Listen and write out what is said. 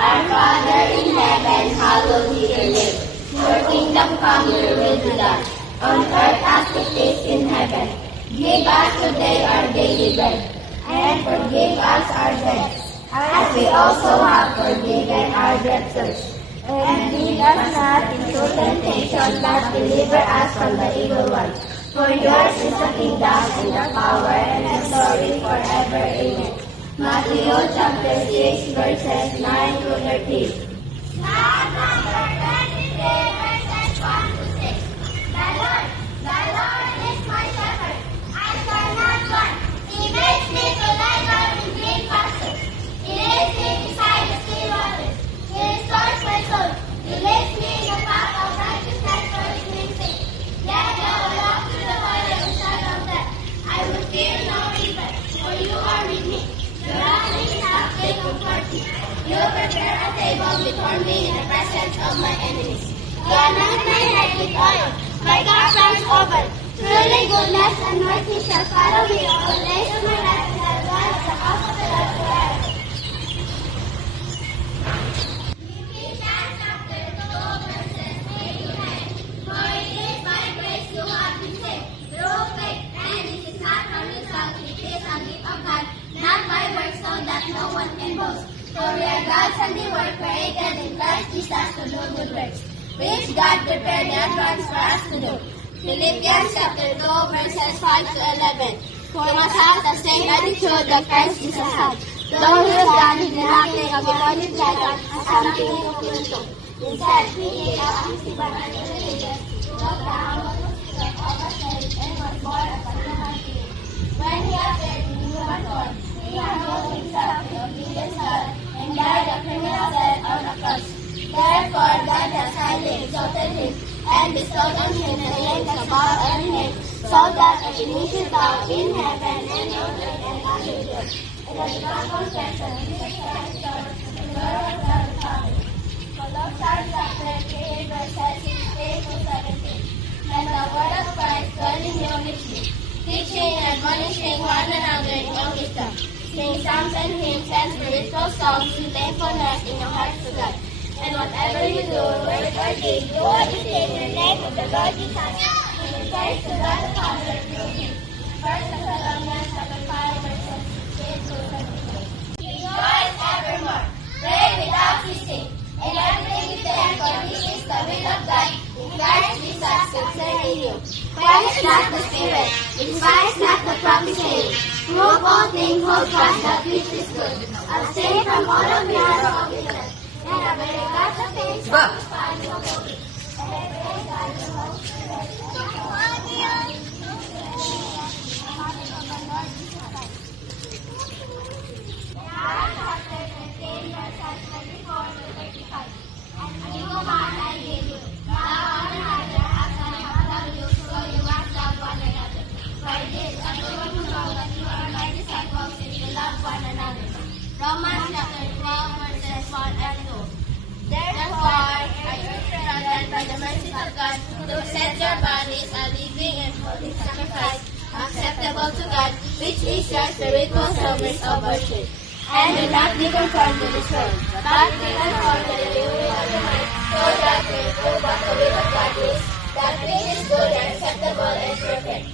Our Father in heaven, hallowed be your name. Your kingdom come, your will be done, on earth as it is in heaven. Give us today our daily bread, and forgive us our debts, as we also have forgiven our debtors. And lead us not into temptation, but deliver us from the evil one. For yours is the kingdom, and the power, and the glory forever. Amen. Matthew chapter 6, verses 9 to 13. Psalm number 23, verses 1 to 6. The Lord is my shepherd, I shall not want. He makes me to lie down in green pastures. He leads me beside the still waters. He restores my soul. He leads me in the path of righteousness for his name's sake. Yet though I walk through the valley of the shadow of death, I will fear no evil, for you are with me. Your rod and staff, they comfort me. You prepare a table before me in the presence of my enemies. You anoint my head with oil. My cup runs over. Truly goodness and mercy shall follow me all the days of my life, and I will dwell in the house of the Lord forever. Ephesians chapter 2, verses 8 to 9. For it is by grace you have been saved, through faith, and it is not from yourself, it is a gift of God, not by works, so that no one can boast. For we are God's handiwork, created in Christ Jesus to do good works, which God prepared in advance for us to do. Philippians chapter 2, verses 5 to 11. For we must have the same attitude that Christ Jesus had. Though he was God, he did not think of avoiding life as something to cling to. Instead, he gave up his divine religion, loved the humble position of a slave, and was born as a human being. When he appeared in human form, he humbled himself in obedience to God, and died a criminal death on the cross. Therefore, God has highly exalted him, and bestowed on him the name that's above every name, so that every knee should bow in heaven and on earth and under the earth, and that the God confess that Jesus Christ is Lord, to the glory of God the Father. Colossians chapter 3, verses 16 to 17. And the word of Christ dwell in you richly, teaching and admonishing one another in all wisdom, sing psalms and hymns and spiritual songs with thankfulness in your hearts to God. And whatever you do, word or deed, do everything in the name of the Lord Jesus, giving thanks to God the Father through him. 1 Thessalonians chapter 5, verses 16 to 17. Rejoice evermore, pray without ceasing, and everything with them, for this is the will of God in Christ Jesus concerning you. Quench not the spirit, despise not the prophecy. Prove all things, hold fast that which is good. Abstain from all of the of evil. And a very God of things satisfy your body. And I pray God the Holy Spirit. John chapter 13, verses 24 to 35. And a new command I give you, love one another as I have loved you, so you must love one another. For this, everyone will know that you are my disciples if you love one another. Romans chapter 12, verses 1 and 2. Therefore, I urge you, brethren, by the mercies of God, to present your bodies a living and holy sacrifice, acceptable to God, which is your spiritual service of worship. And do not be conformed to this world, but be conformed to the renewing of your mind, so that you will prove what the will of God is, that which is good and acceptable and perfect.